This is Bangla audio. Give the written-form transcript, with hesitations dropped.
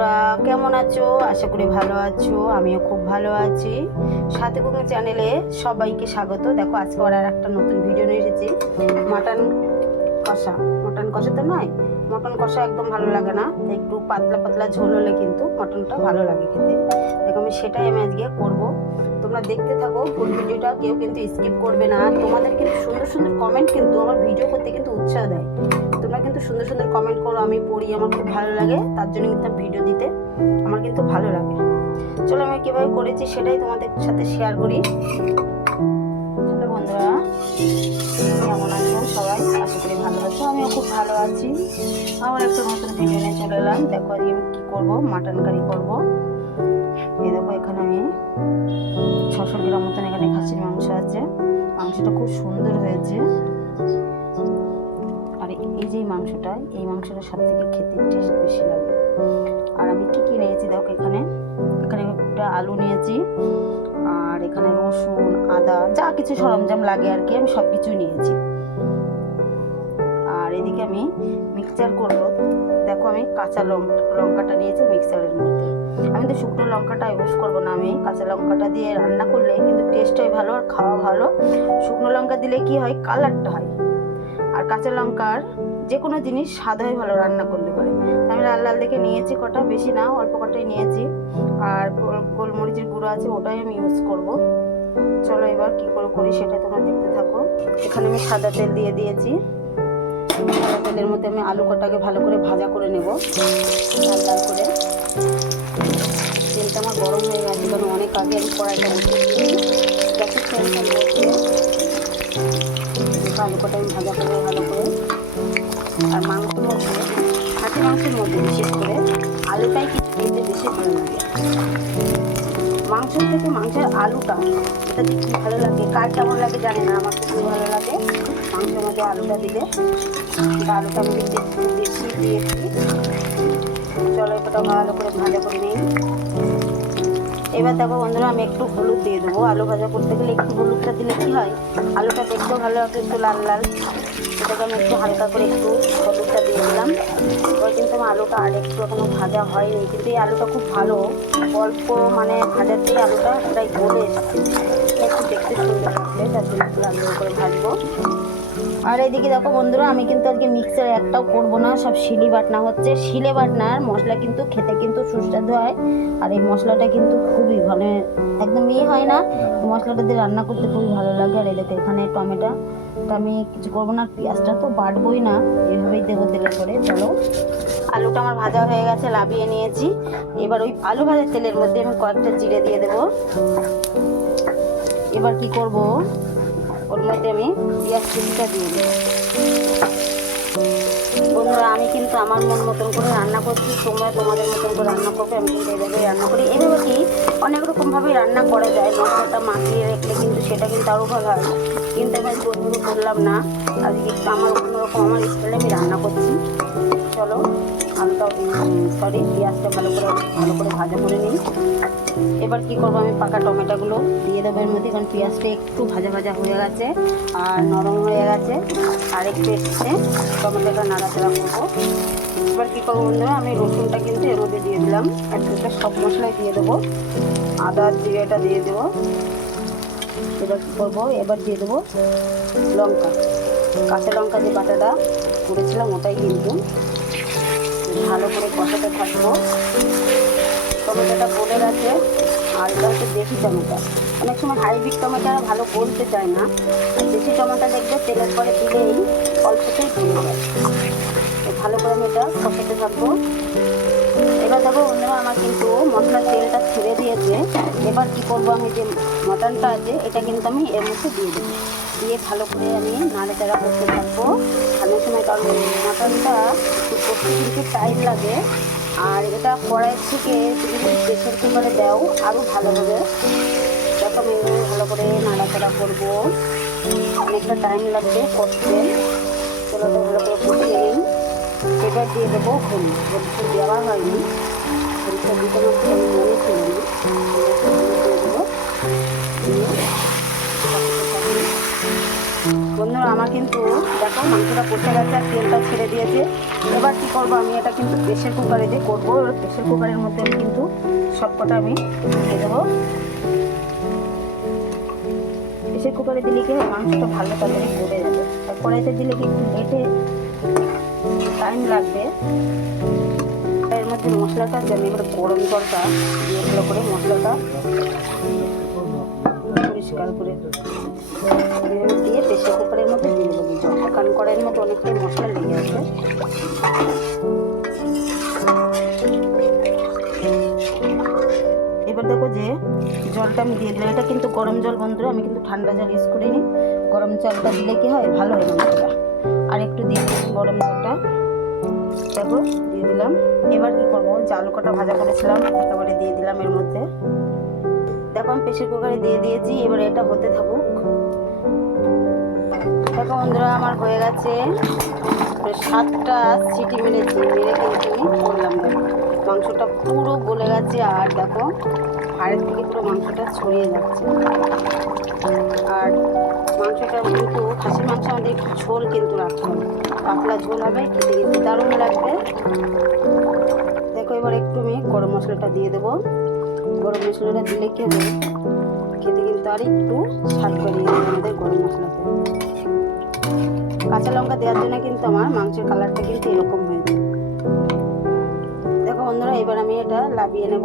বন্ধুরা, কেমন আছো? আশা করি ভালো আছো। আমিও খুব ভালো আছি। সাথে কুকিং চ্যানেলে সবাইকে স্বাগত। দেখো, আজকে আর একটা নতুন ভিডিও নিয়ে এসেছি। মাটন কষা তো নয়, মটন কষা একদম ভালো লাগে না, একটু পাতলা পাতলা ঝোল হলে কিন্তু মটনটা ভালো লাগে খেতে। দেখো, সেটাই আমি আজকে করবো। তোমরা দেখতে থাকো ফুল ভিডিওটা, কেউ কিন্তু স্কিপ করবে না। আর তোমাদের কিন্তু সুন্দর সুন্দর কমেন্ট কিন্তু আমার ভিডিও করতে কিন্তু উৎসাহ দেয়। তোমরা কিন্তু সুন্দর সুন্দর কমেন্ট করো, আমি পড়ি, আমার খুব ভালো লাগে। তার জন্য কিন্তু ভিডিও দিতে আমার কিন্তু ভালো লাগে। চলো, আমি কীভাবে করেছি সেটাই তোমাদের সাথে শেয়ার করি। হ্যালো বন্ধুরা, কেমন আছো সবাই? আশা করি ভালো আছো। আমিও খুব ভালো আছি। আবার একটা নতুন ভিডিও নিয়ে চলে এলাম। দেখো, আজকে আমি কী করবো, মাটন কারি করবো। এই দেখো, এখানে আমি 600 গ্রাম মতন এখানে খাসির মাংস আছে। মাংসটা খুব সুন্দর হয়েছে। আর এই যে মাংসটা, এই মাংসটা সব থেকে খেতে টেস্ট বেশি লাগে। আর আমি কি কি নিয়েছি দেখো, এখানে একটা আলু নিয়েছি, আর এখানে রসুন, আদা, যা কিছু সরঞ্জাম লাগে আর কি, আমি সব কিছু নিয়েছি। আর এদিকে আমি মিক্সচার করবো। দেখো, আমি কাঁচা লঙ্কাটা নিয়েছি মিক্সচারের মধ্যে। আমি তো শুকনো লঙ্কাটা ইউজ করবো না, আমি কাঁচা লঙ্কাটা দিয়ে রান্না করলে কিন্তু টেস্টটাই ভালো আর খাওয়া ভালো। শুকনো লঙ্কা দিলে কি হয়, কালারটা হয়। আর কাঁচা লঙ্কার যে কোনো জিনিস স্বাদ হয় ভালো রান্না করলে পরে। আমি লাল লাল দেখে নিয়েছি কটা, বেশি না, অল্প কটাই নিয়েছি। আর গোলমরিচের গুঁড়ো আছে, ওটাই আমি ইউজ করব। চলো, এবার কী করে করি সেটা তোমরা দেখতে থাকো। এখানে আমি সাদা তেল দিয়ে দিয়েছি। সাদা তেলের মধ্যে আমি আলু কটাকে ভালো করে ভাজা করে নেব, লাল লাল করে। তেলটা আমার গরম হয়ে গেছে, কারণ অনেক আগে আমি কড়াইটা বসিয়েছি। গ্যাসের ফ্লেমটা বসিয়ে আলু কটা আমি ভাজা করবো ভালো করে। আর মাংসের মধ্যে, খাসি মাংসের মধ্যে বিশেষ করে আলুটাই খেতে বেশি ভালো লাগে। মাংসের থেকে মাংসের আলুটা, এটাতে কী ভালো লাগে, কার কেমন লাগে জানি না, আমার খুব ভালো লাগে মাংসের মধ্যে আলুটা দিলে। আলুটা আমি একটু বেশি দিয়েছি। চলো, এটা ভালো করে ভাজা করে নিই। এবার দেখো বন্ধুরা, আমি একটু হলুদ দিয়ে দেবো। আলু ভাজা করতে গেলে একটু হলুদটা দিলে কী হয়, আলুটা দেখতেও ভালো লাগে, একটু লাল লাল। এটাকে আমি একটু হালকা করে একটু হলুদটা দিয়ে দিলাম। এবার কিন্তু আমার আলুটা আর একটু এখনো ভাজা হয়নি, কিন্তু এই আলুটা খুব ভালো, অল্প মানে ভাজার দিয়ে আলুটা প্রায় গলে এসেছে। একটু দেখতে সুন্দর লাগবে, তার জন্য একটু লাল লাল করে ভাজবো। আর এইদিকে দেখো বন্ধুরা, আমি কিন্তু আজকে মিক্সার একটাও করবো না, সব শিলি বাটনা হচ্ছে। শিলে বাটনার মশলা কিন্তু খেতে কিন্তু সুস্বাদু হয়। আর এই মশলাটা কিন্তু খুবই মানে একদম হয় না, মশলাটা দিয়ে রান্না করতে খুবই ভালো লাগে। আর এই দেখো, এখানে টমেটোটা আমি কিছু করবো না, পেঁয়াজটা তো বাটবই না, এভাবেই দেবো তেলের করে। চলো, আলুটা আমার ভাজা হয়ে গেছে, লাভিয়ে নিয়েছি। এবার ওই আলু ভাজার তেলের মধ্যে আমি কয়েকটা জিরে দিয়ে দেবো। এবার কি করব, ওর মধ্যে আমি পেঁয়াজ কুচিটা দিয়ে দেবো। বন্ধুরা, আমি কিন্তু আমার মন মতন করে রান্না করছি, তোমরা তোমাদের মতন করে রান্না করবে। আমি কিন্তু এইভাবে রান্না করি। এভাবে কি অনেক রকমভাবেই রান্না করা যায়, মশলাটা মাখিয়ে রাখলে কিন্তু সেটা কিন্তু আরও ভালো হয়। কিন্তু আমি ওইভাবে করলাম না, আজকে একটু আমার অন্যরকম আমার স্টাইলে আমি রান্না করছি। চলো, পেঁয়াজটা ভালো করে ভাজা করে নিই। এবার কি করবো, আমি পাকা টমেটোগুলো দিয়ে দেবো এর মধ্যে, কারণ পেঁয়াজটা একটু ভাজা ভাজা হয়ে গেছে আর নরম হয়ে গেছে। আর একটু এসে টমেটোটা নাড়াচাড়া করবো। এবার কী করবো বন্ধুরা, আমি রসুনটা কিন্তু এর মধ্যে দিয়ে দিলাম, একটা সব মশলাই দিয়ে দেবো, আদা জিরেটা দিয়ে দেবো। এবার কী করবো, এবার দিয়ে দেবো লঙ্কা, কাঁচা লঙ্কা যে বাটাটা করেছিলাম ওটাই কিন্তু ভালো করে কষাতে থাকবো। টমেটোটা গলে গেছে, আর এটা হচ্ছে দেশি টমেটো। অনেক সময় হাইব্রিড টমেটোরা ভালো গলতে চায় না, আর দেশি টমেটো দেখবে তেলের পরে দিলেই অল্পতেই গলে যায়। ভালো করে আমি এটা কষাতে থাকবো। এবার দেখো বন্ধুরা, আমার কিন্তু মশলার তেলটা ছেড়ে দিয়েছে। এবার কি করব, আমি যে মটনটা আছে এটা কিন্তু আমি এর মধ্যে দিয়ে দেবো, দিয়ে ভালো করে আমি নাড়াচাড়া করতে থাকবো খাওয়ার সময়। কারণ মটনটা একটু করতে কিন্তু টাইম লাগে, আর এটা কড়াইয়ের থেকে তুমি যদি প্রেসার কুকারে দাও আরও ভালো হবে। দেখো, আমি ভালো করে নাড়াচাড়া করবো, অনেকটা টাইম লাগবে করতে। চলো, তো ভালো করে কষিয়ে নিই। এবার দিয়ে দেবো হলুদ, হলুদ দেওয়া হয়নি, হলুদটা দিতে আমি মনে ছিল না, দিয়ে দেবো। বন্ধুরা, আমার কিন্তু দেখো মাংসটা কষে গেছে আর তেলটা ছেড়ে দিয়েছে। এবার কী করবো, আমি এটা কিন্তু প্রেশার কুকারে দিয়ে করবো। এবার প্রেশার কুকারের মধ্যে আমি কিন্তু সবকটা আমি দিয়ে দেবো। প্রেশার কুকারে দিলে কি হয়, মাংসটা ভালো তাড়াতাড়ি গলে যাবে। আর কড়াইতে দিলে কি একটু লেটে টাইম লাগবে। এর মধ্যে মশলাটা আছে, আমি এবার গরম জলটা দিয়ে ভালো করে মশলাটা পরিষ্কার করে দিয়ে প্রেশার কুকারের মধ্যে দিয়ে দেবো জলটা, কারণ কড়াইয়ের মধ্যে অনেকটাই মশলা লেগে আছে। এবার দেখো যে জলটা আমি দিয়ে দিলাম, এটা কিন্তু গরম জল বন্ধুরা, আমি কিন্তু ঠান্ডা জল ইউজ করিনি। গরম জলটা দিলে কি হয়, ভালো হয় মাংসটা। আর একটু দিয়ে দিলাম গরম জলটা, দেখো দিয়ে দিলাম। এবার কি করবো, যে আলু কটা ভাজা করেছিলাম একেবারে দিয়ে দিলাম এর মধ্যে। দেখো আমি প্রেশার কুকারে দিয়ে দিয়েছি, এবার এটা হতে থাকুক। দেখো বন্ধুরা আমার হয়ে গেছে, 7টা সিটি মেরেছি, মেরে কিন্তু আমি করলাম। দেখো মাংসটা পুরো গলে গেছে, আর দেখো হাড়ের থেকে পুরো মাংসটা ছড়িয়ে যাচ্ছে। আর মাংসটা কিন্তু খাসির মাংস আমাদের একটু ঝোল কিন্তু রাখতে হবে, পাতলা ঝোল হবে, খেতে কিন্তু দারুণ লাগবে। দেখো এবার একটু আমি গরম মশলাটা দিয়ে দেবো। গরম মশলাটা দিলে কি হবে, খেতে কিন্তু আর একটু স্বাদ বাড়িয়ে দেবে আমাদের গরম মশলাতে। কাঁচা লঙ্কা দেওয়ার জন্য কিন্তু আমার মাংসের কালারটা কিন্তু এরকম হয়ে যাবে। দেখো বন্ধুরা এবার আমি এটা লাভিয়ে নেব।